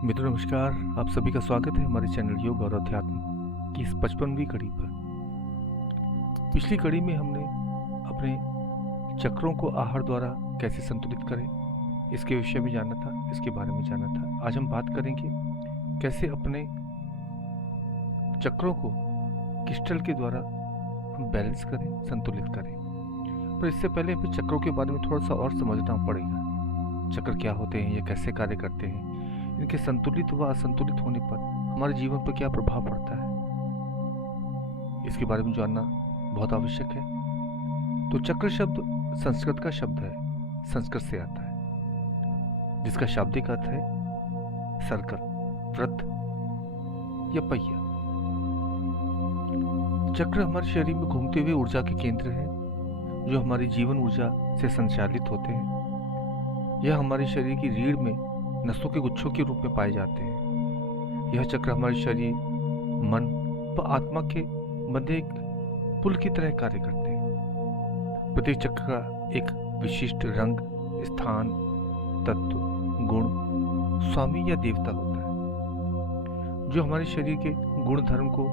मित्रों नमस्कार। आप सभी का स्वागत है हमारे चैनल योग और अध्यात्म की इस 55वीं कड़ी पर। पिछली कड़ी में हमने अपने चक्रों को आहार द्वारा कैसे संतुलित करें इसके विषय में जाना था, इसके बारे में जाना था। आज हम बात करेंगे कैसे अपने चक्रों को क्रिस्टल के द्वारा हम बैलेंस करें, संतुलित करें। पर इससे पहले हमें चक्रों के बारे में थोड़ा सा और समझना पड़ेगा। चक्र क्या होते हैं, ये कैसे कार्य करते हैं, इनके संतुलित व असंतुलित होने पर हमारे जीवन पर क्या प्रभाव पड़ता है, इसके बारे में जानना बहुत आवश्यक है। तो चक्र शब्द संस्कृत का शब्द है, संस्कृत से आता है, जिसका शाब्दिक अर्थ है सर्कल, वृत्त या पहिया। चक्र हमारे शरीर में घूमते हुए ऊर्जा के केंद्र हैं, जो हमारी जीवन ऊर्जा से संचालित होते हैं। यह हमारे शरीर की रीढ़ में नसों के गुच्छों के रूप में पाए जाते हैं। यह चक्र हमारे शरीर, मन व आत्मा के मध्य एक पुल की तरह कार्य करते हैं। प्रत्येक चक्र का एक विशिष्ट रंग, स्थान, तत्व, गुण, स्वामी या देवता होता है, जो हमारे शरीर के गुण धर्म को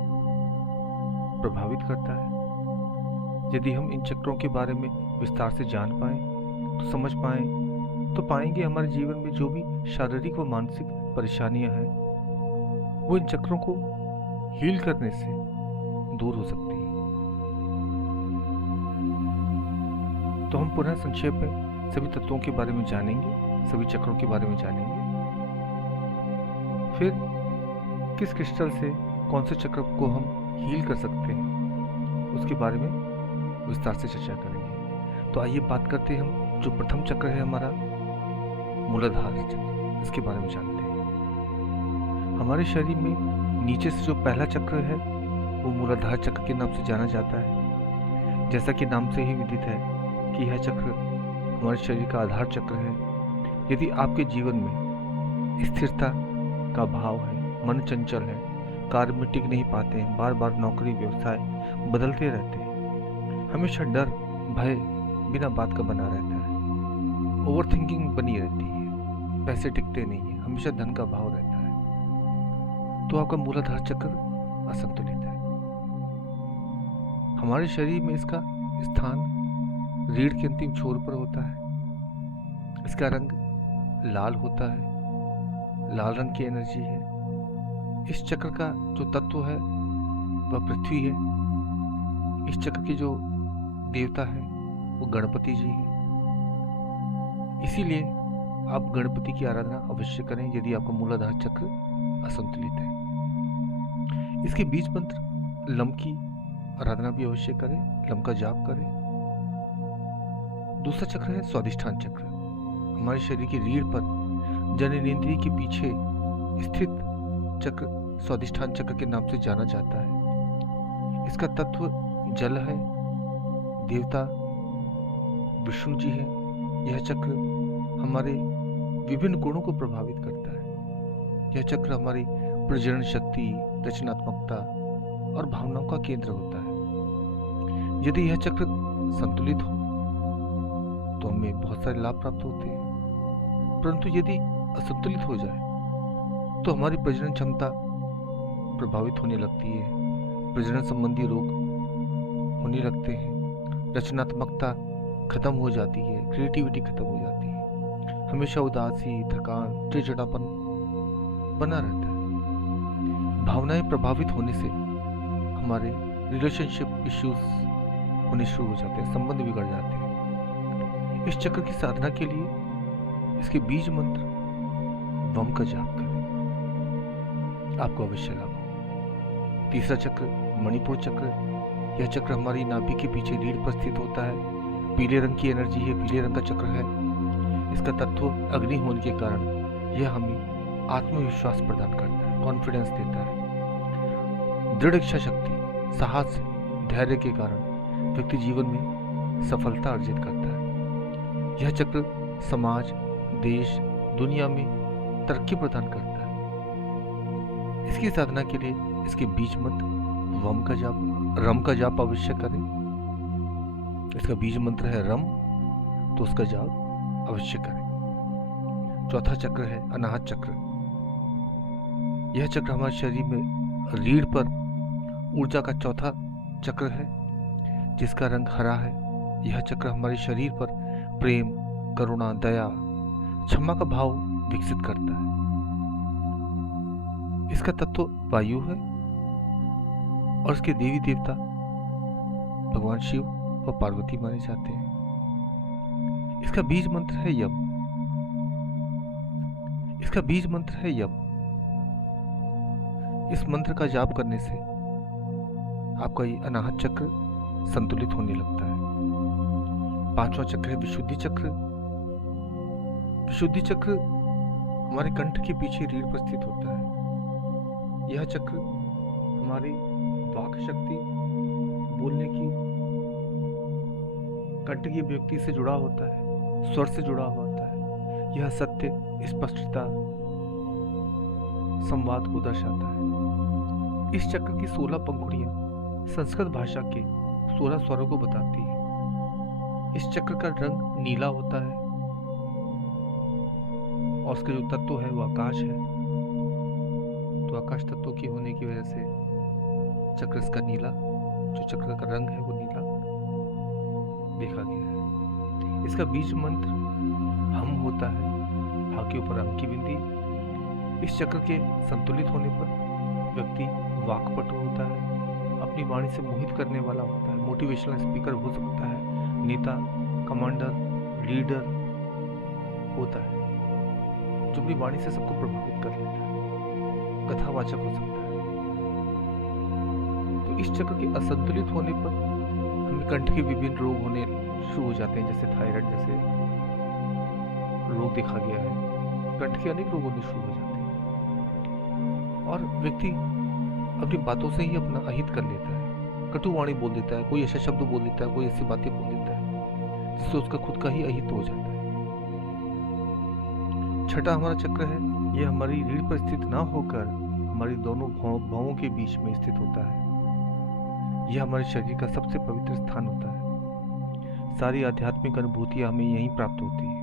प्रभावित करता है। यदि हम इन चक्रों के बारे में विस्तार से जान पाएं, तो समझ पाएं, तो पाएंगे हमारे जीवन में जो भी शारीरिक व मानसिक परेशानियां हैं, वो इन चक्रों को हील करने से दूर हो सकती हैं। तो हम पुनः संक्षेप में सभी तत्वों के बारे में जानेंगे, सभी चक्रों के बारे में जानेंगे। फिर किस क्रिस्टल से कौन से चक्र को हम हील कर सकते हैं, उसके बारे में विस्तार से चर्चा करेंगे। तो आइए बात करते हैं हम जो प्रथम चक्र है हमारा मूलाधार चक्र, इसके बारे में जानते हैं। हमारे शरीर में नीचे से जो पहला चक्र है वो मूलाधार चक्र के नाम से जाना जाता है। जैसा कि नाम से ही विदित है कि यह चक्र हमारे शरीर का आधार चक्र है। यदि आपके जीवन में स्थिरता का भाव है, मन चंचल है, कार्य में टिक नहीं पाते हैं, बार बार नौकरी व्यवसाय बदलते रहते हैं, हमेशा डर भय बिना बात का बना रहता है, ओवर थिंकिंग बनी रहती है, पैसे टिकते नहीं है, हमेशा धन का भाव रहता है, तो आपका मूलाधार चक्र असंतुलित है। हमारे शरीर में इसका स्थान रीढ़ के अंतिम छोर पर होता है। इसका रंग लाल होता है, लाल रंग की एनर्जी है। इस चक्र का जो तत्व है वह पृथ्वी है। इस चक्र के जो देवता है वो गणपति जी हैं। इसीलिए आप गणपति की आराधना अवश्य करें यदि आपका मूलाधार चक्र असंतुलित है। इसके बीज मंत्र लम की आराधना भी अवश्य करें, लम का जाप करें। दूसरा चक्र है स्वादिष्ठान चक्र। हमारे शरीर की रीढ़ पर जननेंद्रिय के पीछे स्थित चक्र स्वादिष्ठान चक्र के नाम से जाना जाता है। इसका तत्व जल है, देवता विष्णु जी हैं। यह चक्र हमारे विभिन्न गुणों को प्रभावित करता है। यह चक्र हमारी प्रजनन शक्ति, रचनात्मकता और भावनाओं का केंद्र होता है। यदि यह चक्र संतुलित हो तो हमें बहुत सारे लाभ प्राप्त होते हैं, परंतु यदि असंतुलित हो जाए तो हमारी प्रजनन क्षमता प्रभावित होने लगती है, प्रजनन संबंधी रोग होने लगते हैं, रचनात्मकता खत्म हो जाती है, क्रिएटिविटी खत्म हो जाती है, हमेशा उदासी, थकान, चिड़चिड़ापन बना रहता है। भावनाएं प्रभावित होने से हमारे रिलेशनशिप इश्यूज होने शुरू हो जाते हैं, संबंध बिगड़ जाते हैं। इस चक्र की साधना के लिए इसके बीज मंत्र वम का जाप करें, आपको अवश्य लाभ हो। तीसरा चक्र मणिपुर चक्र। यह चक्र हमारी नाभि के पीछे रीढ़ पर स्थित होता है। पीले रंग की एनर्जी है, पीले रंग का चक्र है। इसका तत्व अग्नि होने के कारण यह हमें आत्मविश्वास प्रदान करता है, कॉन्फिडेंस देता है। दृढ़ इच्छा शक्ति, साहस, धैर्य के कारण व्यक्ति जीवन में सफलता अर्जित करता है। यह चक्र समाज, देश, दुनिया में तरक्की प्रदान करता है। इसकी साधना के लिए इसके बीज मंत्र वम का जाप, रम का जाप अवश्य करें। इसका बीज मंत्र है रम, तो उसका जाप अवश्य करें। चौथा चक्र है अनाहत चक्र। यह चक्र हमारे शरीर में रीढ़ पर ऊर्जा का चौथा चक्र है जिसका रंग हरा है। यह चक्र हमारे शरीर पर प्रेम, करुणा, दया, क्षमा का भाव विकसित करता है। इसका तत्व वायु है और इसके देवी देवता भगवान शिव और पार्वती माने जाते हैं। इसका बीज मंत्र है यम। इसका बीज मंत्र है यम। इस मंत्र का जाप करने से आपका ये अनाहत चक्र संतुलित होने लगता है। पांचवा चक्र है विशुद्धि चक्र। विशुद्धि चक्र हमारे कंठ के पीछे रीढ़ पर स्थित होता है। यह चक्र हमारी वाक शक्ति, बोलने की, कंठ की अभिव्यक्ति से जुड़ा होता है, स्वर से जुड़ा हुआ होता है। यह सत्य, स्पष्टता, संवाद को दर्शाता है। इस चक्र की 16 पंखुड़ियां संस्कृत भाषा के 16 स्वरों को बताती है। इस चक्र का रंग नीला होता है और उसका जो तत्व है वो आकाश है। तो आकाश तत्व के होने की वजह से चक्र इसका नीला, जो चक्र का रंग है वो नीला देखा गया है। इसका बीज मंत्र हम होता है। हा के ऊपर हम की बिंदी। इस चक्र के संतुलित होने पर व्यक्ति वाक्पटु होता है, अपनी वाणी से मोहित करने वाला होता है, मोटिवेशनल स्पीकर हो सकता है, नेता, कमांडर, लीडर होता है, जो अपनी वाणी से सबको प्रभावित कर लेता है, कथावाचक हो सकता है। तो इस चक्र के असंतुलित होने पर हमें कंठ के विभिन्न रोग होने शुरू हो जाते हैं, जैसे थायराइड जैसे रोग देखा गया है। कंठ के अनेक रोग होने शुरू हो जाते हैं और व्यक्ति अपनी बातों से ही अपना अहित कर लेता है, कटु वाणी बोल देता है, कोई ऐसा शब्द बोल देता है, कोई ऐसी बातें बोल देता है जिससे उसका खुद का ही अहित हो जाता है। छठा हमारा चक्र है, यह हमारी रीढ़ पर स्थित ना होकर हमारी दोनों भौहों के बीच में स्थित होता है। यह हमारे शरीर का सबसे पवित्र स्थान होता है। सारी आध्यात्मिक अनुभूतियां हमें यहीं प्राप्त होती है।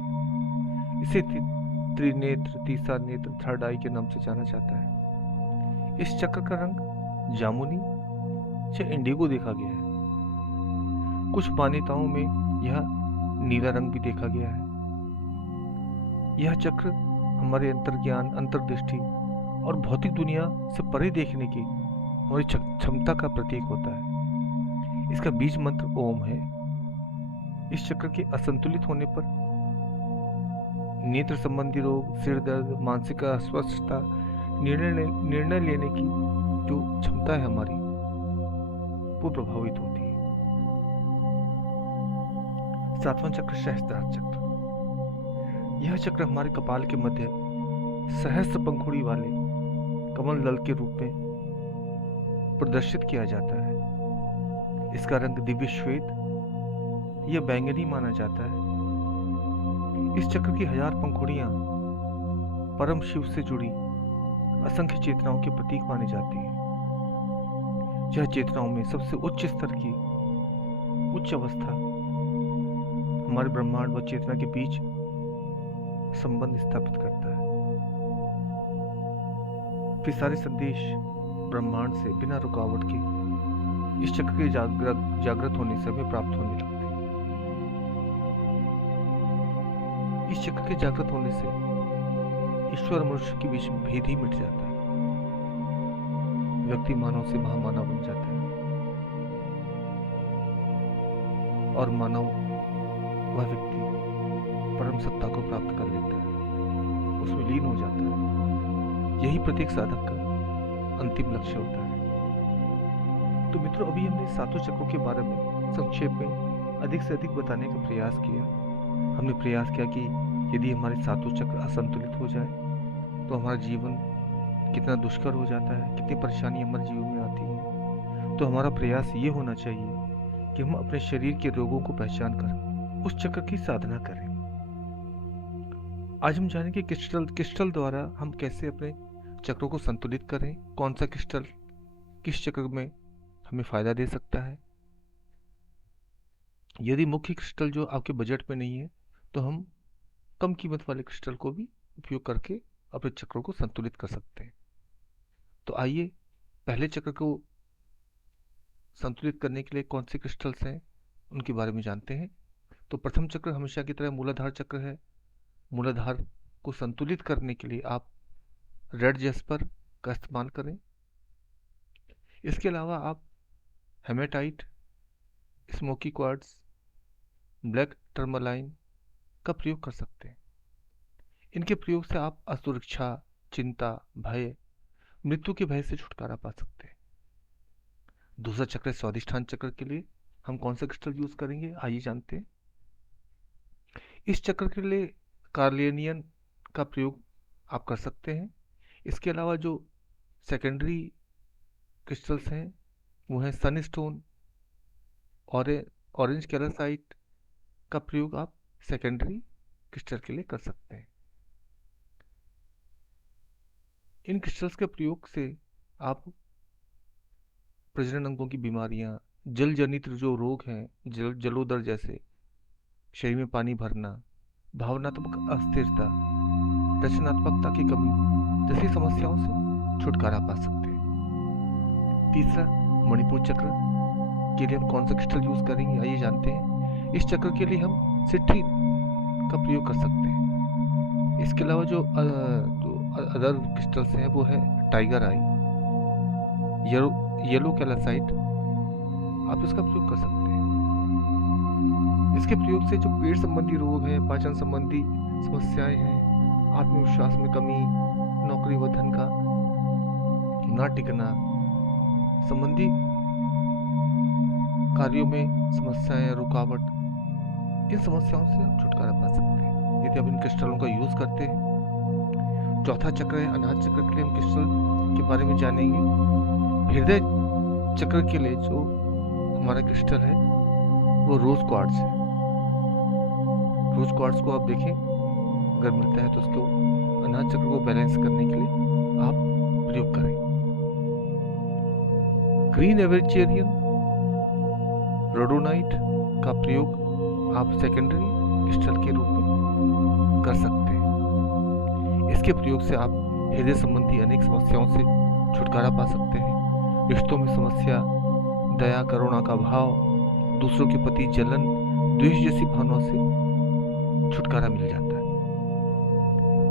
इसे त्रिनेत्र, तीसरा नेत्र, थर्ड आई के नाम से जाना जाता है। इस चक्र का रंग जामुनी या इंडिगो देखा गया है। कुछ मान्यताओं में यह नीला रंग भी देखा गया है। यह चक्र हमारे अंतर्ज्ञान, अंतर्दृष्टि और भौतिक दुनिया से परे देखने की हमारी क्षमता का प्रतीक होता है। इसका बीज मंत्र ओम है। इस चक्र के असंतुलित होने पर नेत्र संबंधी रोग, सिर दर्द, मानसिक अस्वस्थता, निर्णय लेने की जो क्षमता है हमारी वो प्रभावित होती है। सातवां चक्र सहस्त्रार चक्र। यह चक्र हमारे कपाल के मध्य सहस्त्र पंखुड़ी वाले कमल दल के रूप में प्रदर्शित किया जाता है। इसका रंग दिव्य श्वेत या बैंगनी माना जाता है। इस चक्र की 1000 पंखुड़ियां परम शिव से जुड़ी असंख्य चेतनाओं के प्रतीक मानी जाती है। यह चेतनाओं में सबसे उच्च स्तर की उच्च अवस्था हमारे ब्रह्मांड व चेतना के बीच संबंध स्थापित करता है। फिर सारे संदेश ब्रह्मांड से बिना रुकावट के इस चक्र के जागृत होने से हमें प्राप्त होने लगते हैं। इस चक्र के जागृत होने से ईश्वर और मनुष्य के बीच भेद ही मिट जाता है। व्यक्ति मानव से महामानव बन जाता है और मानव वह व्यक्ति परम सत्ता को प्राप्त कर लेता है, उसमें लीन हो जाता है। यही प्रत्येक साधक का अंतिम लक्ष्य होता है। तो मित्रों, अभी हमने सातों चक्रों के बारे में संक्षेप में अधिक से अधिक बताने का प्रयास किया। हमने प्रयास किया कि यदि हमारे सातों चक्र असंतुलित हो जाए तो हमारा जीवन कितना दुष्कर हो जाता है, कितनी परेशानी हमारे जीवन में आती है। तो हमारा प्रयास ये होना चाहिए कि हम अपने शरीर के रोगों को पहचान कर उस चक्र की साधना करें। आज हम जानेंगे क्रिस्टल द्वारा हम कैसे अपने चक्रों को संतुलित करें, कौन सा क्रिस्टल किस चक्र में हमें फायदा दे सकता है। यदि मुख्य क्रिस्टल जो आपके बजट में नहीं है तो हम कम कीमत वाले क्रिस्टल को भी उपयोग करके अपने चक्रों को संतुलित कर सकते हैं। तो आइए पहले चक्र को संतुलित करने के लिए कौन से क्रिस्टल्स हैं उनके बारे में जानते हैं। तो प्रथम चक्र हमेशा की तरह मूलाधार चक्र है। मूलाधार को संतुलित करने के लिए आप रेड जेस्पर का इस्तेमाल करें। इसके अलावा आप haematite, smoky quartz, black tourmaline का प्रयोग कर सकते हैं। इनके प्रयोग से आप असुरक्षा, चिंता, भय, मृत्यु के भय से छुटकारा पा सकते हैं। दूसरा चक्र स्वादिष्ठान चक्र के लिए हम कौन सा क्रिस्टल यूज करेंगे, आइए जानते हैं। इस चक्र के लिए कार्लियनियन का प्रयोग आप कर सकते हैं। इसके अलावा जो सेकेंडरी क्रिस्टल्स हैं वो हैं सनस्टोन और ऑरेंज कैल्साइट का प्रयोग आप सेकेंडरी क्रिस्टल के लिए कर सकते हैं। इन क्रिस्टल्स के प्रयोग से आप प्रजनन अंगों की बीमारियां, जल जनित जो रोग हैं, जलोदर जैसे, शरीर में पानी भरना, भावनात्मक अस्थिरता, रचनात्मकता की कमी जैसी समस्याओं से छुटकारा पा सकते हैं। तीसरा मणिपुर चक्र के लिए हम कौन सा क्रिस्टल यूज करेंगे, आइए जानते हैं। इस चक्र के लिए हम सिट्रीन का प्रयोग कर सकते हैं। इसके अलावा जो अदर क्रिस्टल्स हैं वो है टाइगर आई, येलो कैल्साइट, आप इसका प्रयोग कर सकते हैं। इसके प्रयोग से जो पेट संबंधी रोग हैं, पाचन संबंधी समस्याएं हैं, आत्मविश्वास में कमी, नौकरी व धन का ना टिकना संबंधी कार्यों में समस्याएं, रुकावट, इन समस्याओं से आप छुटकारा पा सकते हैं यदि आप इन क्रिस्टलों का यूज करते हैं। चौथा चक्र है अनाहत चक्र के लिए हम क्रिस्टल के बारे में जानेंगे। हृदय चक्र के लिए जो हमारा क्रिस्टल है वो रोज क्वार्ट्ज है। रोज क्वार्ट्ज को आप देखें, अगर मिलता है तो उसको अनाहत चक्र को बैलेंस करने के लिए आप प्रयोग करें। ग्रीन एवेंचेरियन, रोडोनाइट का प्रयोग आप सेकेंडरी क्रिस्टल के रूप में कर सकते हैं। इसके प्रयोग से आप हृदय संबंधी अनेक समस्याओं से छुटकारा पा सकते हैं। रिश्तों में समस्या, दया करुणा का भाव, दूसरों के प्रति जलन, द्वेष जैसी भावनाओं से छुटकारा मिल जाता है।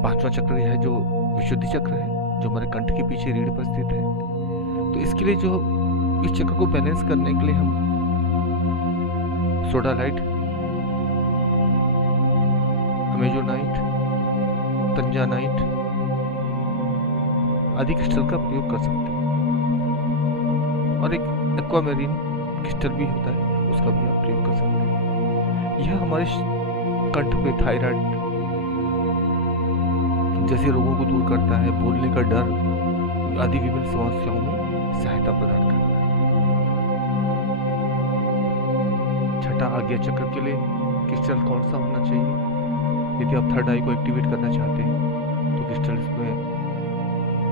पांचवा चक्र यह जो विशुद्धि चक्र है, जो हमारे कंठ के पीछे रीढ़ पर स्थित है। तो इसके लिए जो इस चक्र को बैलेंस करने के लिए हम सोडालाइट, अमेजोनाइट, तंजानाइट आदि क्रिस्टल का प्रयोग कर सकते हैं। और एक एक्वामेरिन क्रिस्टल भी होता है, उसका भी आप प्रयोग कर सकते हैं। यह हमारे कंठ पे थायराइड जैसे रोगों को दूर करता है, बोलने का डर आदि विभिन्न समस्याओं में सहायता प्रदान करता है। छठा आज्ञा चक्र के लिए क्रिस्टल कौन सा होना चाहिए। यदि आप थर्ड आई को एक्टिवेट करना चाहते हैं तो क्रिस्टल इसमें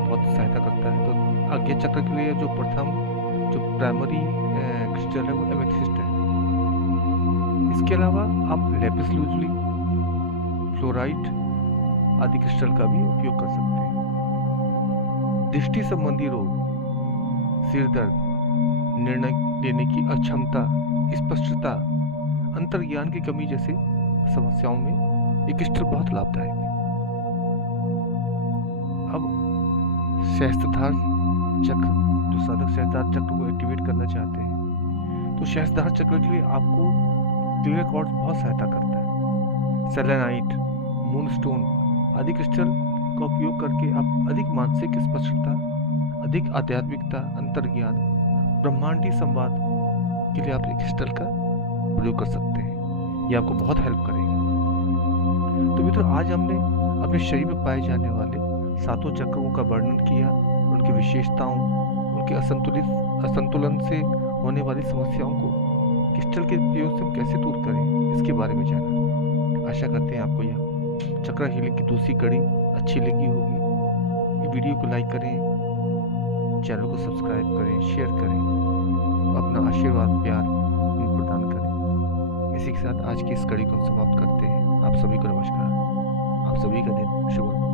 बहुत सहायता करता है। तो आज्ञा चक्र के लिए जो प्रथम जो प्राइमरी क्रिस्टल है वो एमेथिस्ट है। इसके अलावा आप लेपिस लूजली, फ्लोराइट आदि क्रिस्टल का भी उपयोग कर सकते हैं। दृष्टि संबंधी रोग, सिर दर्द, निर्णय लेने की अक्षमता, स्पष्टता, अंतर्ज्ञान की कमी जैसी समस्याओं में ये क्रिस्टल बहुत लाभदायक है। अब सहस्त्रधार चक्र, जो साधक सहस्त्रधार चक्र को एक्टिवेट करना चाहते हैं तो सहस्त्रधार चक्र के लिए आपको क्लियर क्वार्ट्ज बहुत सहायता करता है। सेलेनाइट, मूनस्टोन आदि क्रिस्टल का उपयोग करके आप अधिक मानसिक स्पष्टता, अधिक आध्यात्मिकता, अंतर्ज्ञान, ब्रह्मांडी संवाद के लिए आप एक क्रिस्टल का प्रयोग कर सकते हैं। ये आपको बहुत हेल्प करेगा। तो मित्रों, आज हमने अपने शरीर में पाए जाने वाले सातों चक्रों का वर्णन किया, उनकी विशेषताओं, उनके असंतुलन से होने वाली समस्याओं को क्रिस्टल के प्रयोग से हम कैसे दूर करें, इसके बारे में जाना। आशा करते हैं आपको यह चक्र हीलिंग की दूसरी कड़ी अच्छी लगी होगी। ये वीडियो को लाइक करें, चैनल को सब्सक्राइब करें, शेयर करें, अपना आशीर्वाद, प्यार प्रदान करें। इसी के साथ आज की इस कड़ी को समाप्त करते हैं। आप सभी को नमस्कार। आप सभी का दिन शुभ हो।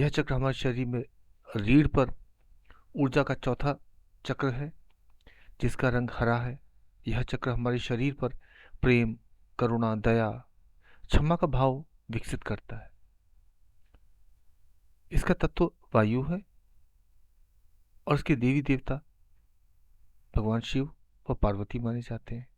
यह चक्र हमारे शरीर में रीढ़ पर ऊर्जा का चौथा चक्र है, जिसका रंग हरा है। यह चक्र हमारे शरीर पर प्रेम, करुणा, दया, क्षमा का भाव विकसित करता है। इसका तत्व वायु है और इसके देवी देवता भगवान शिव व पार्वती माने जाते हैं।